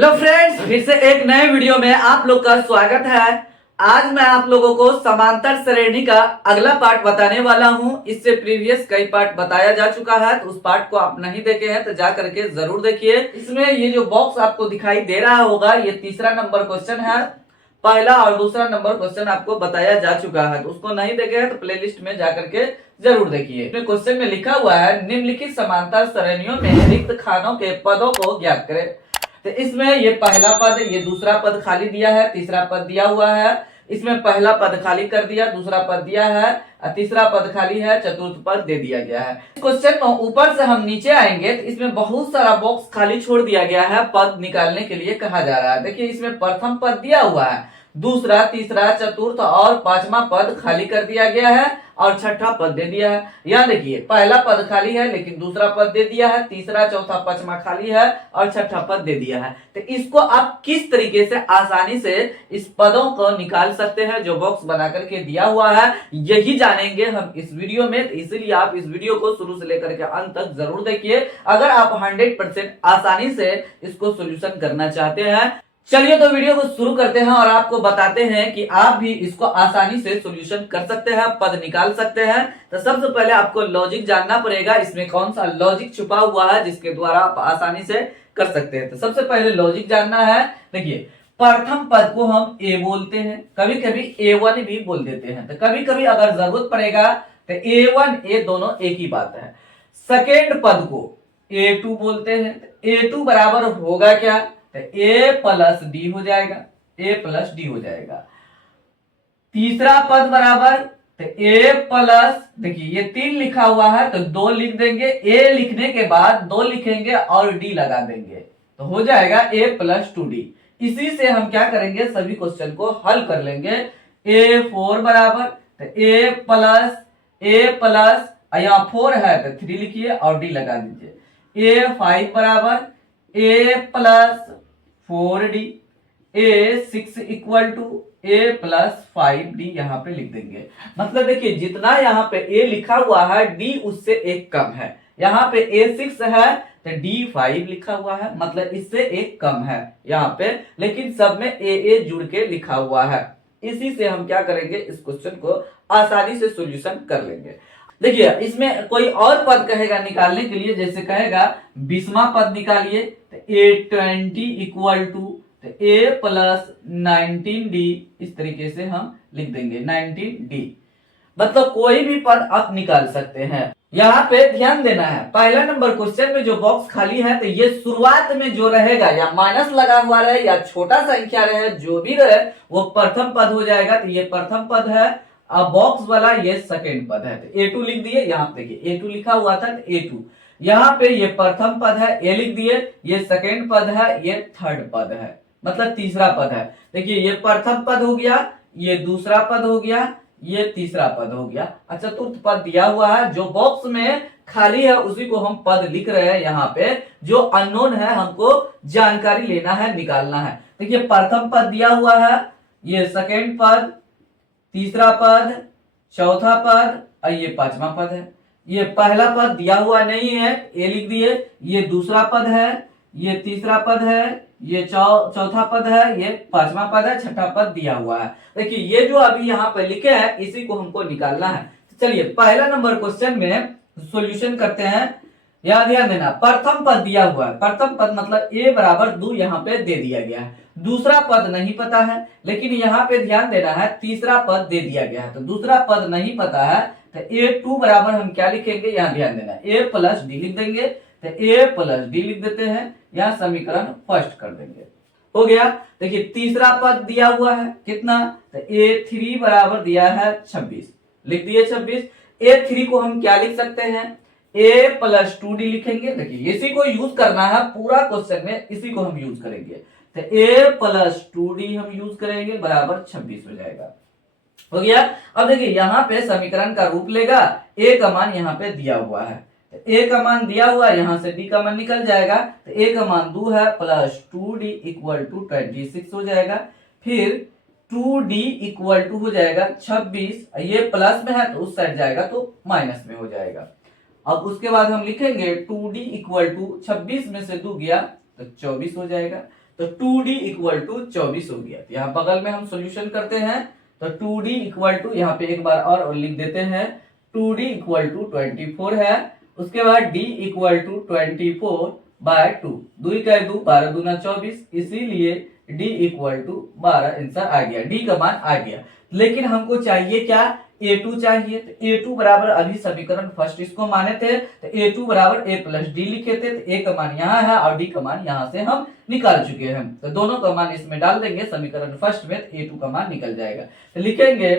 Hello friends, फिर से एक नए वीडियो में आप लोग का स्वागत है। आज मैं आप लोगों को समांतर श्रेणी का अगला पार्ट बताने वाला हूं। इससे प्रीवियस कई पार्ट बताया जा चुका है, तो उस पार्ट को आप नहीं देखे हैं तो जा करके जरूर देखिए। इसमें ये जो बॉक्स आपको दिखाई दे रहा होगा, ये तीसरा नंबर क्वेश्चन है। पहला और दूसरा नंबर क्वेश्चन आपको बताया जा चुका है, तो उसको नहीं देखे हैं तो प्लेलिस्ट में जाकर के जरूर देखिए। क्वेश्चन में लिखा हुआ है, निम्नलिखित समांतर श्रेणियों में रिक्त खानों के पदों को ज्ञात करें। तो इसमें ये पहला पद, ये दूसरा पद खाली दिया है, तीसरा पद दिया हुआ है। इसमें पहला पद खाली कर दिया, दूसरा पद दिया है, तीसरा पद खाली है, चतुर्थ पद दे दिया गया है। क्वेश्चन में ऊपर से हम नीचे आएंगे तो इसमें बहुत सारा बॉक्स खाली छोड़ दिया गया है, पद निकालने के लिए कहा जा रहा है। देखिए इसमें प्रथम पद दिया हुआ है, दूसरा, तीसरा, चतुर्थ और पांचवा पद खाली कर दिया गया है और छठा पद दे दिया है। यहाँ देखिए पहला पद खाली है लेकिन दूसरा पद दे दिया है, तीसरा, चौथा, पांचवा खाली है और छठा पद दे दिया है। तो इसको आप किस तरीके से आसानी से इस पदों को निकाल सकते हैं जो बॉक्स बना करके दिया हुआ है, यही जानेंगे हम इस वीडियो में। तो इसीलिए आप इस वीडियो को शुरू से लेकर के अंत तक जरूर देखिए, अगर आप 100% आसानी से इसको सोल्यूशन करना चाहते हैं। चलिए तो वीडियो को शुरू करते हैं और आपको बताते हैं कि आप भी इसको आसानी से सॉल्यूशन कर सकते हैं, पद निकाल सकते हैं। तो सबसे पहले आपको लॉजिक जानना पड़ेगा, इसमें कौन सा लॉजिक छुपा हुआ है जिसके द्वारा आप आसानी से कर सकते हैं। तो सबसे पहले लॉजिक जानना है। देखिए प्रथम पद को हम ए बोलते हैं, कभी कभी A1 भी बोल देते हैं, तो कभी कभी अगर जरूरत पड़ेगा तो A1 A दोनों एक ही बात है। सेकेंड पद को A2 बोलते हैं, तो A2 बराबर होगा क्या, तो A प्लस डी हो जाएगा, A प्लस डी हो जाएगा। तीसरा पद बराबर तो A प्लस, देखिए ये 3 लिखा हुआ है तो 2 लिख देंगे, A लिखने के बाद 2 लिखेंगे और D लगा देंगे तो हो जाएगा A प्लस 2D। इसी से हम क्या करेंगे, सभी क्वेश्चन को हल कर लेंगे। A4 बराबर तो A प्लस यहाँ 4 है तो 3 लिखिए और D लगा दीजिए। A5 बराबर A plus 4D, A6 equal to A plus 5D यहाँ पे लिख देंगे। मतलब देखिए जितना यहाँ पे A लिखा हुआ है D उससे एक कम है, यहाँ पे A6 है तो D5 लिखा हुआ है, मतलब इससे एक कम है यहाँ पे, लेकिन सब में A जुड़ के लिखा हुआ है। इसी से हम क्या करेंगे, इस क्वेश्चन को आसानी से सॉल्यूशन कर लेंगे। देखिए इसमें कोई और पद कहेगा निकालने के लिए, जैसे कहेगा 20वां पद निकालिए तो A20 इक्वल टू तो A प्लस 19D, इस तरीके से हम लिख देंगे 19D। मतलब कोई भी पद आप निकाल सकते हैं। यहाँ पे ध्यान देना है, पहला नंबर क्वेश्चन में जो बॉक्स खाली है तो ये शुरुआत में जो रहेगा या माइनस लगा हुआ रहे या छोटा संख्या रहे, जो भी रहे वो प्रथम पद हो जाएगा। तो ये प्रथम पद है, अब बॉक्स वाला ये सेकंड पद है तो A2 लिख दिए। यहाँ पे देखिए A2 लिखा हुआ था तो A2, यहाँ पे ये प्रथम पद है A लिख दिए, ये सेकंड पद है, ये थर्ड पद है, मतलब तीसरा पद है। देखिए ये प्रथम पद हो गया, ये दूसरा पद हो गया, ये तीसरा पद हो गया। चतुर्थ पद दिया हुआ है, जो बॉक्स में खाली है उसी को हम पद लिख रहे हैं। यहाँ पे जो अननोन है हमको जानकारी लेना है, निकालना है। देखिए प्रथम पद दिया हुआ है, ये सेकंड पद, तीसरा पद, चौथा पद और ये पांचवा पद है। ये पहला पद दिया हुआ नहीं है, ए लिख दिए। ये दूसरा पद है, ये तीसरा पद है, ये चौथा पद है, ये पांचवा पद है, छठा पद दिया हुआ है। देखिए ये जो अभी यहाँ पे लिखे हैं इसी को हमको निकालना है। तो चलिए पहला नंबर क्वेश्चन में सॉल्यूशन करते हैं। यहाँ ध्यान देना, प्रथम पद दिया हुआ है, प्रथम पद मतलब A बराबर 2 यहाँ पे दे दिया गया है। दूसरा पद नहीं पता है, लेकिन यहाँ पे ध्यान देना है तीसरा पद दे दिया गया है, तो दूसरा पद नहीं पता है तो A2 बराबर हम क्या लिखेंगे, यहाँ ध्यान देना A प्लस डी लिख देंगे। तो A प्लस डी लिख देते हैं, यहाँ समीकरण फर्स्ट कर देंगे, हो गया। देखिए तीसरा पद दिया हुआ है कितना, तो A3 बराबर दिया है 26, लिख दिए 26। A3 को हम क्या लिख सकते हैं, A प्लस 2D लिखेंगे। देखिए इसी को यूज करना है पूरा क्वेश्चन में, इसी को हम यूज करेंगे। तो A प्लस 2D हम यूज करेंगे बराबर 26 हो जाएगा, हो गया। अब देखिए यहाँ पे समीकरण का रूप लेगा, A का मान यहाँ पे दिया हुआ है, तो A का मान दिया हुआ है, यहाँ से D का मान निकल जाएगा। तो A का मान 2 है, प्लस 2D इक्वल टू 26 हो जाएगा। फिर 2D इक्वल टू हो जाएगा 26, ये प्लस में है तो उस साइड जाएगा तो माइनस में हो जाएगा। अब उसके बाद हम लिखेंगे 2D इक्वल टू 26 में से 2 गया तो 24 हो जाएगा। तो 2d इक्वल टू 24 हो गया। तो यहाँ बगल में हम सोल्यूशन करते हैं, तो 2d इक्वल टू यहाँ पे एक बार और लिख देते हैं, 2d इक्वल टू 24 है। उसके बाद d इक्वल टू 24 बाय 2, 2 का 2, 12 दूना 24, इसीलिए d इक्वल टू 12 आंसर आ गया, d का मान आ गया। लेकिन हमको चाहिए क्या, a2 चाहिए। तो a2 बराबर अभी समीकरण फर्स्ट इसको माने थे, तो a2 बराबर a प्लस डी लिखे थे। तो a का मान यहाँ है और d का मान यहाँ से हम निकाल चुके हैं। तो दोनों का मान इसमें डाल देंगे समीकरण फर्स्ट में, तो a2 का मान निकल जाएगा। तो लिखेंगे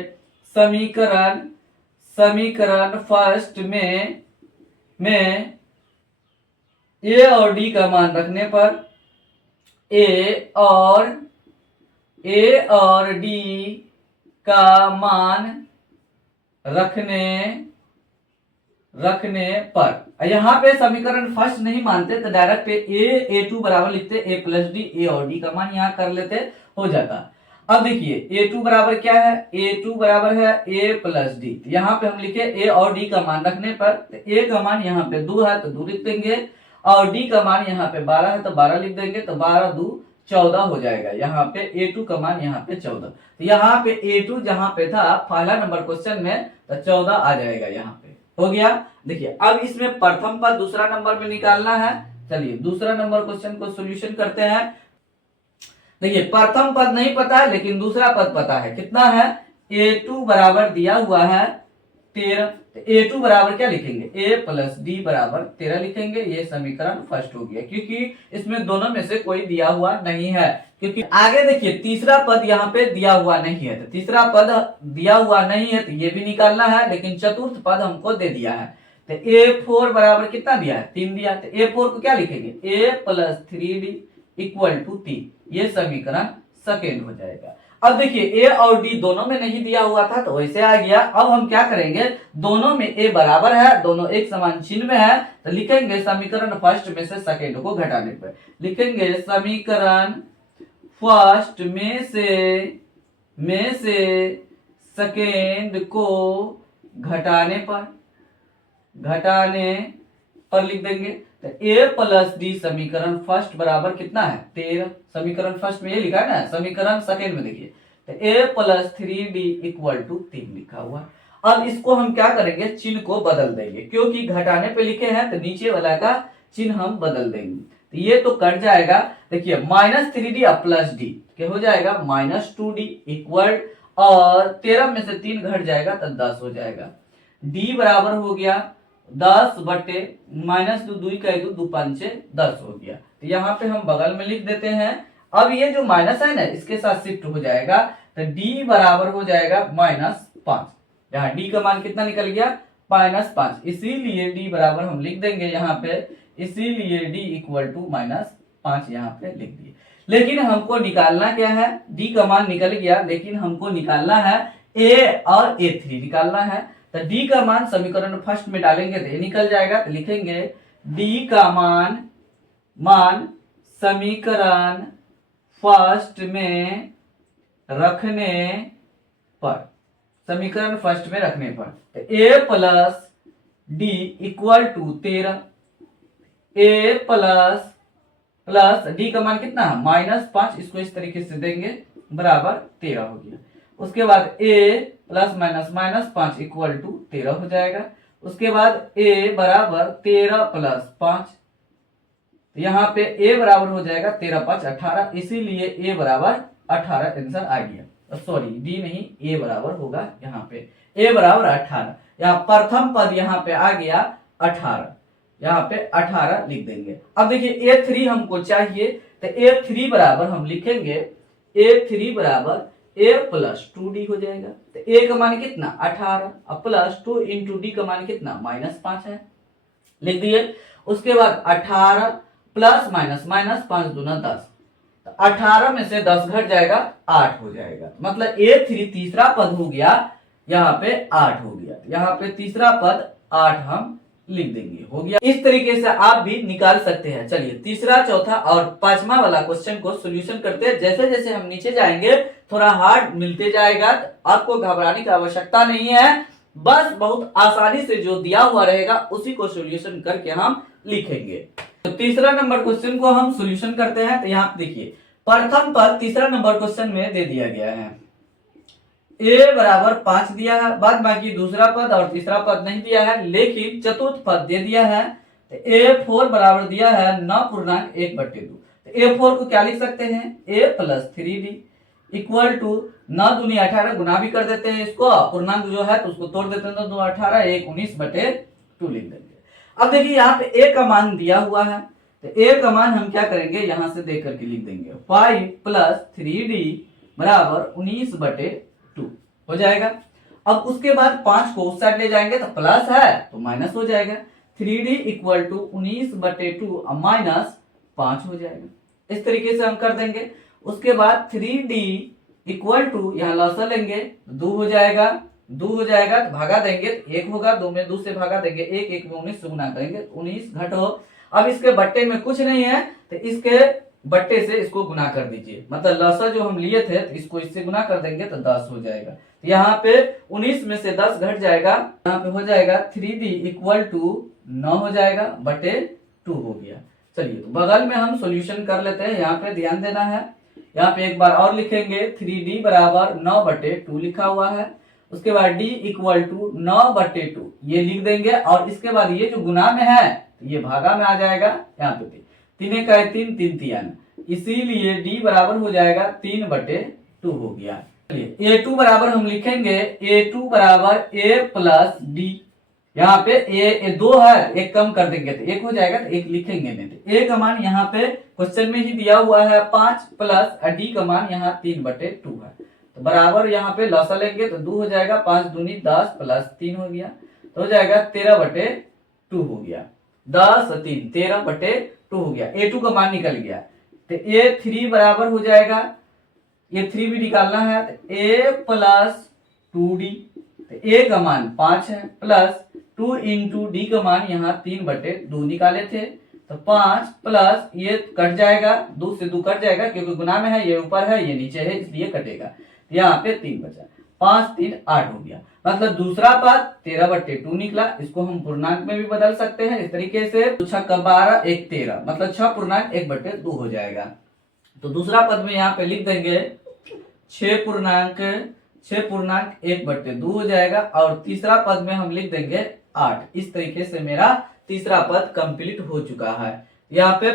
समीकरण फर्स्ट में a और d का मान रखने पर a और d का मान रखने पर, यहाँ पे समीकरण फर्स्ट नहीं मानते तो डायरेक्ट a2 बराबर लिखते, a प्लस डी, a और d का मान यहाँ कर लेते, हो जाता। अब देखिए a2 बराबर क्या है, a2 बराबर है a प्लस डी। यहाँ पे हम लिखे a और d का मान रखने पर, तो a का मान यहाँ पे 2 है तो 2 लिख देंगे, और d का मान यहाँ पे 12 है तो 12 लिख देंगे। तो 12 2 14 हो जाएगा। यहाँ पे a2 का मान यहाँ पे 14, तो यहाँ पे a2 जहाँ पे था पहला नंबर क्वेश्चन में, तो 14 आ जाएगा। यहाँ पे हो गया। देखिए अब इसमें प्रथम पद दूसरा नंबर में निकालना है। चलिए दूसरा नंबर क्वेश्चन को सोल्यूशन करते हैं। देखिए प्रथम पद नहीं पता है लेकिन दूसरा पद पता है, कितना है, a2 बराबर दिया हुआ है 13। तो a2 बराबर क्या लिखेंगे, a प्लस डी बराबर 13 लिखेंगे। ये समीकरण फर्स्ट हो गया, क्योंकि इसमें दोनों में से कोई दिया हुआ नहीं है। क्योंकि आगे देखिए तीसरा पद यहाँ पे दिया हुआ नहीं है, तो तीसरा पद दिया हुआ नहीं है तो ये भी निकालना है, लेकिन चतुर्थ पद हमको दे दिया है। तो a4 बराबर कितना दिया है, 3 दिया। तो a4 को क्या लिखेंगे, a plus 3d equal to 3। ये समीकरण सेकेंड हो जाएगा। अब देखिए a और d दोनों में नहीं दिया हुआ था तो वैसे आ गया। अब हम क्या करेंगे, दोनों में a बराबर है, दोनों एक समान चिन्ह में है, तो लिखेंगे समीकरण फर्स्ट में से सेकेंड को घटाने पर, लिखेंगे समीकरण फर्स्ट में से सेकेंड को घटाने पर लिख देंगे। तो a प्लस डी समीकरण फर्स्ट बराबर कितना है, 13। समीकरण फर्स्ट में ये लिखा है ना, समीकरण सेकेंड में देखिए तो a plus 3d equal to 3 लिखा हुआ। अब इसको हम क्या करेंगे, चिन्ह को बदल देंगे, क्योंकि घटाने पे लिखे हैं तो नीचे वाला का चिन्ह हम बदल देंगे। तो ये तो कट जाएगा। देखिए माइनस 3d और प्लस डी क्या हो जाएगा, माइनस 2d इक्वल, और 13 में से 3 घट जाएगा तो 10 हो जाएगा। d बराबर हो गया 10 बटे माइनस 2, 2 का 2, 2 5 10 हो गया। तो यहाँ पे हम बगल में लिख देते हैं। अब ये जो माइनस है ना इसके साथ शिफ्ट हो जाएगा, तो d बराबर हो जाएगा -5। यहाँ d का मान कितना निकल गया, -5, इसीलिए d बराबर हम लिख देंगे यहाँ पे, इसीलिए d इक्वल टू -5 यहाँ पे लिख दिए। लेकिन हमको निकालना क्या है, d का मान निकल गया, लेकिन हमको निकालना है a और a3 निकालना है। तो d का मान समीकरण फर्स्ट में डालेंगे तो ये निकल जाएगा। तो लिखेंगे d का मान समीकरण फर्स्ट में रखने पर, समीकरण फर्स्ट में रखने पर, तो a plus D equal to 13, a plus D का मान कितना है, -5, इसको इस तरीके से देंगे बराबर 13 हो गया। उसके बाद a plus minus -5 equal to 13 हो जाएगा। उसके बाद a बराबर 13 प्लस 5, यहाँ पे a बराबर हो जाएगा 13 5 18, इसीलिए a बराबर 18 आंसर आ गया। सॉरी d नहीं, a बराबर होगा यहाँ पे, a बराबर 18। यहाँ प्रथम पद यहाँ पे आ गया 18, यहाँ पे 18 लिख देंगे। अब देखिए a3 हमको चाहिए, तो a3 बराबर हम लिखेंगे, a3 बराबर a प्लस 2d हो जाएगा। तो a का मान कितना 18, अब प्लस 2 इंटू डी का मान कितना -5 है, लिख दिए। उसके बाद 18 प्लस -5 दूना 10, तो 18 में से 10 घट जाएगा 8 हो जाएगा। मतलब a3 तीसरा पद हो गया, यहाँ पे 8 हो गया। यहाँ पे तीसरा पद 8 हम लिख देंगे, हो गया। इस तरीके से आप भी निकाल सकते हैं। चलिए तीसरा, चौथा और पांचवा वाला क्वेश्चन को सोल्यूशन करते हैं। जैसे जैसे हम नीचे जाएंगे थोड़ा हार्ड मिलते जाएगा, तो आपको घबराने की आवश्यकता नहीं है, बस बहुत आसानी से जो दिया हुआ रहेगा उसी को सोल्यूशन करके हम लिखेंगे। तो तीसरा नंबर क्वेश्चन को हम सोल्यूशन करते हैं। तो यहाँ पे देखिए प्रथम पद तीसरा नंबर क्वेश्चन में दे दिया गया है, a बराबर 5 दिया है, बाद बाकी दूसरा पद और तीसरा पद नहीं दिया है, लेकिन चतुर्थ पद दे दिया है। तो a4 बराबर दिया है 9.1/2। तो a4 को क्या लिख सकते हैं, a plus 3d equal to 9 दूनी 18, गुना भी कर देते हैं इसको, पूर्णांक जो है तो उसको तोड़ देते हैं, तो 2 18 1 19/2 लिख देंगे। अब देखिए यहाँ पे a का मान दिया हुआ है, तो a का मान हम क्या करेंगे, यहां से देख करके लिख देंगे 5 प्लस 3d बराबर 19/2 हो जाएगा। अब उसके बाद 5 को उस साइड ले जाएंगे तो प्लस है तो माइनस हो जाएगा, 3d इक्वल टू 19/2 माइनस 5 हो जाएगा। इस तरीके से हम कर देंगे। उसके बाद 3d इक्वल टू यहाँ लसा लेंगे 2 हो जाएगा, 2 हो जाएगा तो भागा देंगे तो 1 होगा, 2 में 2 से भागा देंगे, 1 1 में 19 से गुना करेंगे 19 घटो। अब इसके बट्टे में कुछ नहीं है तो इसके बट्टे से इसको गुना कर दीजिए, मतलब लसा जो हम लिए थे तो इसको इससे गुना कर देंगे तो 10 हो जाएगा। तो यहाँ पे 19 में से 10 घट जाएगा, यहाँ पे हो जाएगा 3d इक्वल टू 9 हो जाएगा बटे 2 हो गया। चलिए तो बगल में हम सॉल्यूशन कर लेते हैं, यहाँ पे ध्यान देना है। यहाँ पे एक बार और लिखेंगे 3d बराबर 9/2 लिखा हुआ है। उसके बाद d इक्वल टू 9/2 ये लिख देंगे, और इसके बाद ये जो गुना में है तो ये भागा में आ जाएगा। यहाँ पे 3 का 3 3 3, इसीलिए d बराबर हो जाएगा 3/2 हो गया। चलिए a2 बराबर हम लिखेंगे, a2 बराबर a प्लस d, यहाँ पे a 2 है, एक कम कर देंगे तो 1 हो जाएगा, तो 1 लिखेंगे नहीं, तो a का मान यहाँ पे क्वेश्चन में ही दिया हुआ है 5 प्लस d का मान यहाँ 3/2 है। तो बराबर यहाँ पे लसा लेंगे तो 2 हो जाएगा, 5 दूनी 10 प्लस 3 हो गया, तो हो जाएगा 13/2 हो गया, 10 3 13/2 हो गया। a2 का मान निकल गया, तो a3 बराबर हो जाएगा, ये 3 भी निकालना है, तो a प्लस 2d, तो a का मान 5 है, प्लस 2 इंटू डी का मान यहाँ 3/2 निकाले थे, तो 5 प्लस ये कट जाएगा, 2 से 2 कट जाएगा क्योंकि गुना में है, ये ऊपर है ये नीचे है इसलिए कटेगा, यहाँ पे 3 बचा, 5 3 8 हो गया, मतलब दूसरा पद 13/2 निकला। इसको हम पूर्णांक में भी बदल सकते हैं इस तरीके से, 6 का 12 1 13, मतलब 6.1/2 हो जाएगा। तो दूसरा पद में यहाँ पे लिख देंगे 6.1/2 हो जाएगा, और तीसरा पद में हम लिख देंगे 8। इस तरीके से मेरा तीसरा पद कंप्लीट हो चुका है। यहाँ पे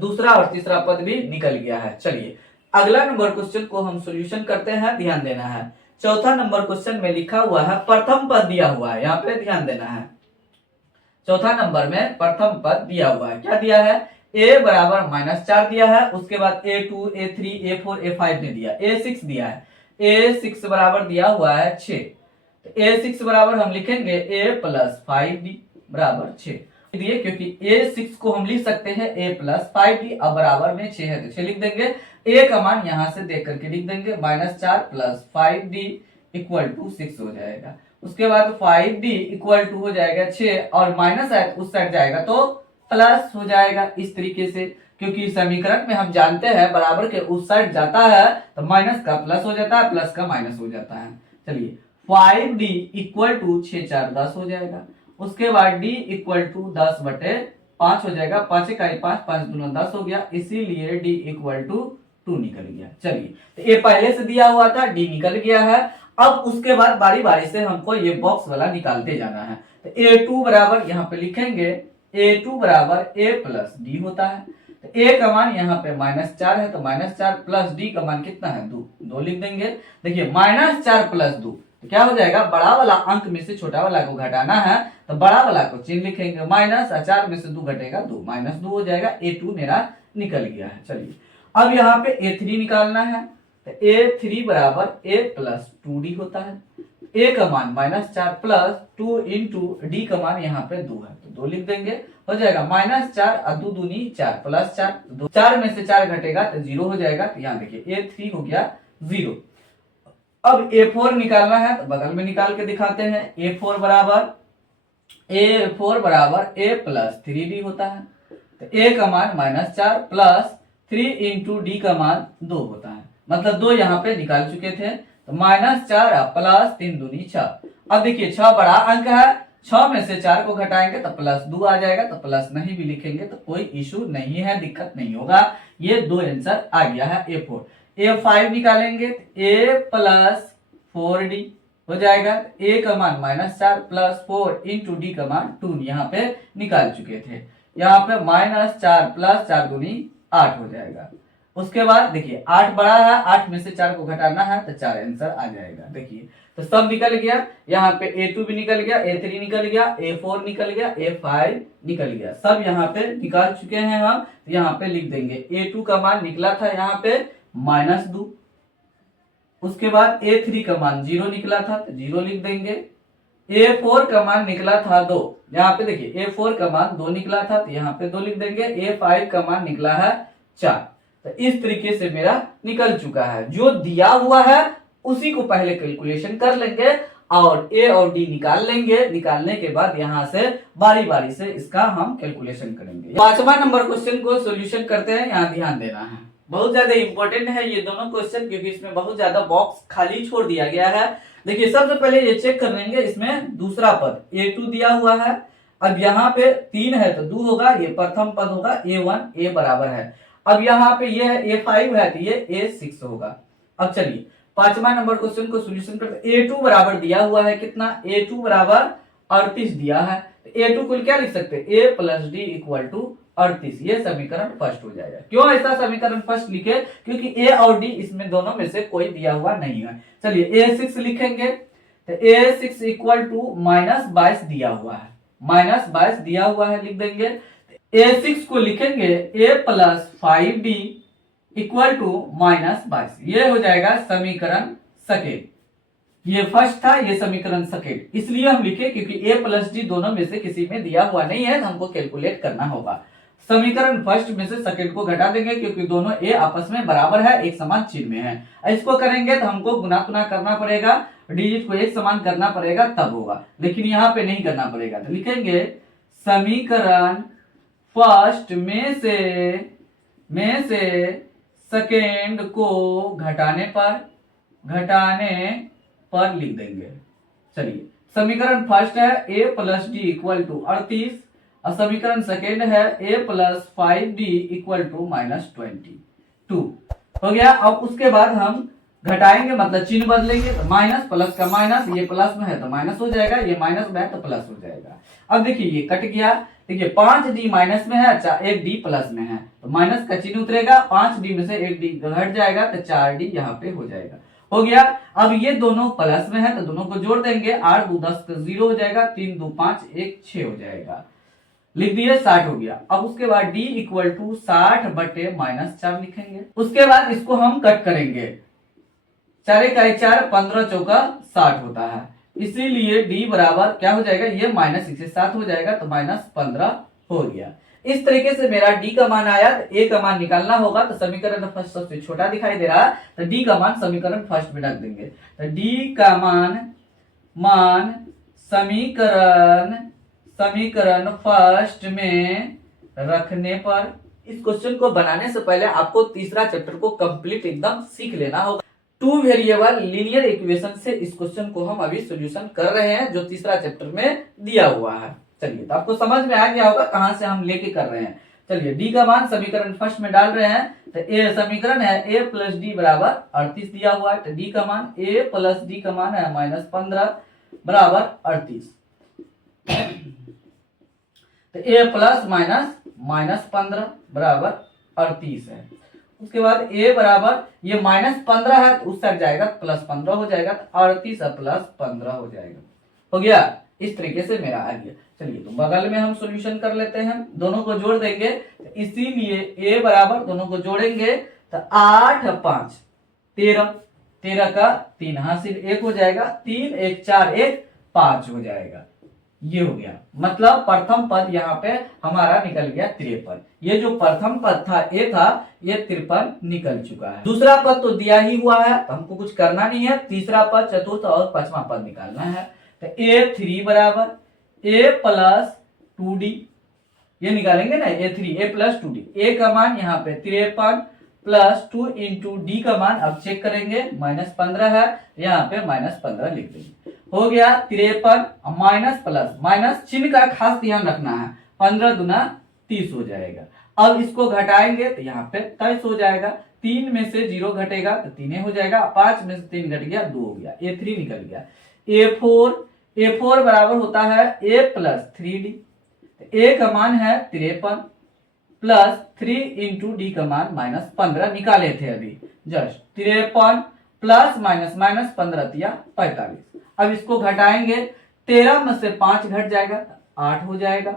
दूसरा और तीसरा पद भी निकल गया है। चलिए अगला नंबर क्वेश्चन को हम सॉल्यूशन करते हैं, ध्यान देना है। चौथा नंबर क्वेश्चन में लिखा हुआ है, प्रथम पद दिया हुआ है, यहाँ पे ध्यान देना है। चौथा नंबर में प्रथम पद दिया हुआ है, क्या दिया है, a बराबर -4 दिया है, उसके बाद a2 a3 a4 a5 ने दिया, a6 दिया है, a6 बराबर दिया हुआ है 6, तो a6 बराबर हम लिखेंगे a प्लस 5d बराबर 6 दिए, क्योंकि a6 को हम लिख सकते हैं a प्लस 5d, अब बराबर में 6 है तो 6 लिख देंगे। a का मान यहां से देख करके लिख देंगे, -4 प्लस 5d इक्वल टू 6 हो जाएगा। उसके बाद 5d इक्वल टू हो जाएगा 6, और माइनस है उस साइड जाएगा तो प्लस हो जाएगा, इस तरीके से, क्योंकि समीकरण में हम जानते हैं बराबर के उस साइड जाता है तो माइनस का प्लस हो जाता है, प्लस का माइनस हो जाता है। चलिए 5d इक्वल टू 6 4 10 हो जाएगा। उसके बाद d इक्वल टू 10/5 हो जाएगा, 5 का 5 5 दूना 10 हो गया, इसीलिए d इक्वल टू 2 निकल गया। चलिए तो ये पहले से दिया हुआ था, d निकल गया है। अब उसके बाद बारी बारी से हमको ये बॉक्स वाला निकालते जाना है। तो a2 बराबर यहाँ पे लिखेंगे, a2 बराबर a प्लस d होता है, तो a का मान यहाँ पे -4 है, तो -4 प्लस d का मान कितना है 2 लिख देंगे। देखिए -4 प्लस 2 तो क्या हो जाएगा, बड़ा वाला अंक में से छोटा वाला को घटाना है तो बड़ा वाला को चिन्ह लिखेंगे, -4 में से 2 घटेगा 2 -2 हो जाएगा, a2 मेरा निकल गया है। चलिए अब यहाँ पे a3 निकालना है, तो a3 बराबर a प्लस 2d होता है, a का मान -4 प्लस 2 इंटू डी का मान यहाँ पे 2 है तो 2 लिख देंगे, हो जाएगा -4 और 2 दूनी 4 प्लस 4, 4 में से 4 घटेगा तो 0 हो जाएगा। तो यहाँ देखिए a3 हो गया 0। अब a4 निकालना है तो बगल में निकाल के दिखाते हैं, a4 बराबर a प्लस 3d होता है, तो a का मान -4 प्लस 3 इंटू डी का मान 2 होता है, मतलब 2 यहाँ पे निकाल चुके थे, तो -4 प्लस 3 दूनी 6। अब देखिए 6 बड़ा अंक है, 6 में से 4 को घटाएंगे तो +2 आ जाएगा, तो प्लस नहीं भी लिखेंगे तो कोई इशू नहीं है, दिक्कत नहीं होगा। ये 2 आंसर आ गया है A4। A5 निकालेंगे, A प्लस 4D हो जाएगा। A का मान -4 प्लस 4 इंटू D का मान 2 यहाँ पे निकाल चुके थे। यहाँ पे -4 प्लस 4 दूनी 8 हो जाएगा। उसके बाद देखिए 8 बड़ा है, 8 में से 4 को घटाना है तो 4 आंसर आ जाएगा। देखिए तो सब निकल गया, यहाँ पे A2 भी निकल गया, A3 निकल गया, A4 निकल गया, A5 निकल गया, सब यहाँ पे निकाल चुके हैं हम। तो यहाँ पे लिख देंगे A2 का मान निकला था यहाँ पे -2। उसके बाद A3 का मान 0 निकला था तो 0 लिख देंगे। A4 का मान निकला था 2, यहाँ पे देखिए A4 का मान 2 निकला था तो यहाँ पे 2 लिख देंगे। A5 का मान निकला है 4। तो इस तरीके से मेरा निकल चुका है। जो दिया हुआ है उसी को पहले कैलकुलेशन कर लेंगे और A और D निकाल लेंगे। निकालने के बाद यहाँ से बारी बारी से इसका हम कैलकुलेशन करेंगे। 5वां नंबर क्वेश्चन को सोल्यूशन करते हैं, यहाँ ध्यान देना है, बहुत ज्यादा इंपॉर्टेंट है ये दोनों क्वेश्चन, क्योंकि इसमें बहुत ज्यादा बॉक्स खाली छोड़ दिया गया है। देखिए सबसे पहले ये चेक कर लेंगे, इसमें दूसरा पद A2 दिया हुआ है। अब यहाँ पे 3 है तो 2 होगा, ये प्रथम पद होगा A1, A बराबर है। अब यहाँ पे ये है A5 है तो ये A6 होगा। अब चलिए 5वां नंबर क्वेश्चन को सोल्यूशन करते हैं। A2 बराबर दिया हुआ है कितना, A2 बराबर 38 दिया है। A2 को क्या लिख सकते हैं, A plus D equal to 38। ये समीकरण फर्स्ट हो जाएगा। क्यों ऐसा समीकरण फर्स्ट लिखे, क्योंकि A और D इसमें दोनों में से कोई दिया हुआ नहीं है। चलिए A6 लिखेंगे तो A6 इक्वल टू -22 दिया हुआ है, -22 दिया हुआ है लिख देंगे। A6 को लिखेंगे A plus 5D equal to -22। ये हो जाएगा समीकरण सेकेंड। ये फर्स्ट था, ये समीकरण सेकेंड इसलिए हम लिखे क्योंकि A प्लस D दोनों में से किसी में दिया हुआ नहीं है, तो हमको कैलकुलेट करना होगा। समीकरण फर्स्ट में से सेकेंड को घटा देंगे क्योंकि दोनों A आपस में बराबर है, एक समान चिन्ह में है। इसको करेंगे तो हमको गुना तुना करना पड़ेगा, डिजिट को एक समान करना पड़ेगा तब होगा, लेकिन यहाँ पे नहीं करना पड़ेगा। तो लिखेंगे समीकरण फर्स्ट में से सेकेंड को घटाने पर लिख देंगे। चलिए समीकरण फर्स्ट है A plus D equal to 38 और समीकरण सेकेंड है A plus 5D equal to -22 हो गया। अब उसके बाद हम घटाएंगे, मतलब चिन्ह बदलेंगे, तो माइनस प्लस का माइनस, ये प्लस में है तो माइनस हो जाएगा, ये माइनस में है तो प्लस हो जाएगा। अब देखिए ये कट गया, देखिए 5D माइनस में है, 1D प्लस में है, तो माइनस का चिन्ह उतरेगा, 5D में से 1D घट जाएगा तो 4D यहाँ पे हो जाएगा। हो गया। अब ये दोनों प्लस में है तो दोनों को जोड़ देंगे, 8 2 10 का 0 हो जाएगा, 3 2 5 1 6 हो जाएगा, लिख दिए 60 हो गया। अब उसके बाद D इक्वल टू 60 बटे -4 लिखेंगे। उसके बाद इसको हम कट करेंगे, 4 1 4 15 चौका 60 होता है, इसीलिए D बराबर क्या हो जाएगा, ये -1 से 7 हो जाएगा तो -15 हो गया। इस तरीके से मेरा D का मान आया, तो A का मान निकालना होगा, तो समीकरण फर्स्ट सबसे छोटा दिखाई दे रहा है तो D का मान समीकरण फर्स्ट में रख देंगे। तो D का मान समीकरण फर्स्ट में रखने पर, इस क्वेश्चन को बनाने से पहले आपको तीसरा चैप्टर को कंप्लीट एकदम सीख लेना होगा। 2 वेरिएबल लीनियर इक्वेशन से इस क्वेश्चन को हम अभी सॉल्यूशन कर रहे हैं जो तीसरा चैप्टर में दिया हुआ है। चलिए तो आपको समझ में आ गया होगा कहां से हम लेके कर रहे हैं। चलिए D का मान समीकरण फर्स्ट में डाल रहे हैं, तो A समीकरण है A प्लस डी बराबर 38 दिया हुआ है, तो D का मान A प्लस डी का मान है -15 बराबर 38। तो A प्लस -15 बराबर 38 है। उसके बाद A बराबर ये -15 है तो उस साइड जाएगा +15 हो जाएगा, तो 38 प्लस 15 हो जाएगा। हो गया, इस तरीके से मेरा आ गया। चलिए तो बगल में हम सॉल्यूशन कर लेते हैं, दोनों को जोड़ देंगे, तो इसीलिए A बराबर दोनों को जोड़ेंगे तो 8 5 13 का 3 हासिल 1 हो जाएगा, 3 1 4 1 5 हो जाएगा। ये हो गया, मतलब प्रथम पद यहाँ पे हमारा निकल गया 53। ये जो प्रथम पद था A था, ये 53 निकल चुका है। दूसरा पद तो दिया ही हुआ है तो हमको कुछ करना नहीं है, तीसरा पद, चतुर्थ और पांचवा पद निकालना है। तो A3 बराबर A प्लस 2D, ये निकालेंगे ना, A प्लस 2D। A का मान यहाँ पे 53 प्लस 2 इंटू D का मान अब चेक करेंगे, -15 है, यहाँ पे -15 लिख देंगे। हो गया 53 माइनस प्लस, माइनस चिन्ह का खास ध्यान रखना है, 15 दूना 30 हो जाएगा। अब इसको घटाएंगे तो यहाँ पे 23 हो जाएगा, 3 में से 0 घटेगा तो 3 हो जाएगा, 5 में से 3 घट गया 2 हो गया, A3 निकल गया। A4 बराबर होता है A प्लस 3D, A का मान है 53 प्लस 3 इंटू डी का मान माइनस 15 निकाले थे अभी जस्ट, 53 प्लस माइनस माइनस 15 दिया 45। अब इसको घटाएंगे, 13 में से 5 घट जाएगा 8 हो जाएगा,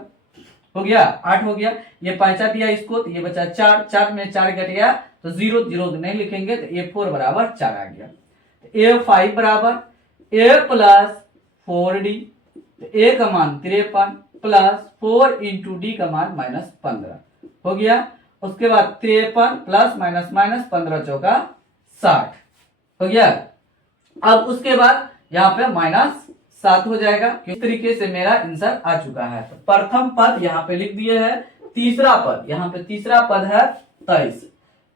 हो गया 8 हो गया। ये 5 दिया इसको तो ये बचा 4, 4 में 4 घट गया तो 0 0 नहीं लिखेंगे तो A4 बराबर 4 आ गया। A5 बराबर A प्लस 4D, A का मान 53 प्लस 4 इंटू डी का मान माइनस 15 हो गया। उसके बाद 53 प्लस माइनस माइनस 15 चौका 60 हो गया। अब उसके बाद यहाँ पे माइनस 7 हो जाएगा। इस तरीके से मेरा आंसर आ चुका है। तो प्रथम पद यहाँ पे लिख दिए है, तीसरा पद यहाँ पे तीसरा पद है 23,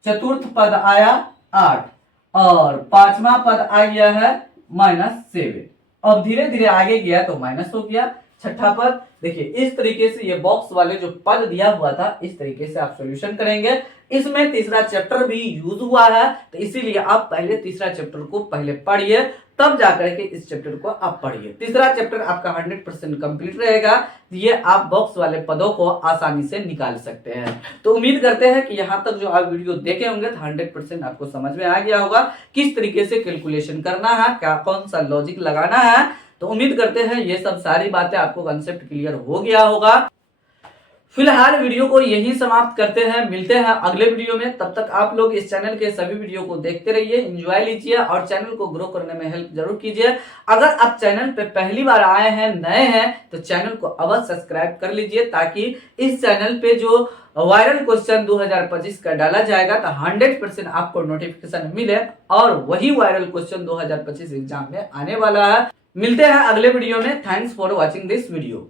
चतुर्थ पद आया 8 और पांचवा पद आ गया है -7। अब धीरे धीरे आगे गया तो माइनस हो गया। छठा पद देखिए इस तरीके से, ये बॉक्स वाले जो पद दिया हुआ था इस तरीके से आप सॉल्यूशन करेंगे। इसमें तीसरा चैप्टर भी यूज हुआ है तो इसीलिए आप पहले तीसरा चैप्टर को पहले पढ़िए, तब जाकर के इस चैप्टर को आप पढ़िए। तीसरा चैप्टर आपका 100% कंप्लीट रहेगा, ये आप बॉक्स वाले पदों को आसानी से निकाल सकते हैं। तो उम्मीद करते हैं कि यहाँ तक जो आप वीडियो देखे होंगे तो 100% आपको समझ में आ गया होगा किस तरीके से कैलकुलेशन करना है, क्या कौन सा लॉजिक लगाना है। तो उम्मीद करते हैं ये सब सारी बातें आपको कंसेप्ट क्लियर हो गया होगा। फिलहाल वीडियो को यही समाप्त करते हैं, मिलते हैं अगले वीडियो में। तब तक आप लोग इस चैनल के सभी वीडियो को देखते रहिए, एंजॉय लीजिए और चैनल को ग्रो करने में हेल्प जरूर कीजिए। अगर आप चैनल पे पहली बार आए हैं, नए हैं, तो चैनल को अवश्य सब्सक्राइब कर लीजिए ताकि इस चैनल पे जो वायरल क्वेश्चन 2025 का डाला जाएगा तो 100% आपको नोटिफिकेशन मिले और वही वायरल क्वेश्चन 2025 एग्जाम में आने वाला है। मिलते हैं अगले वीडियो में। Thanks for watching this video.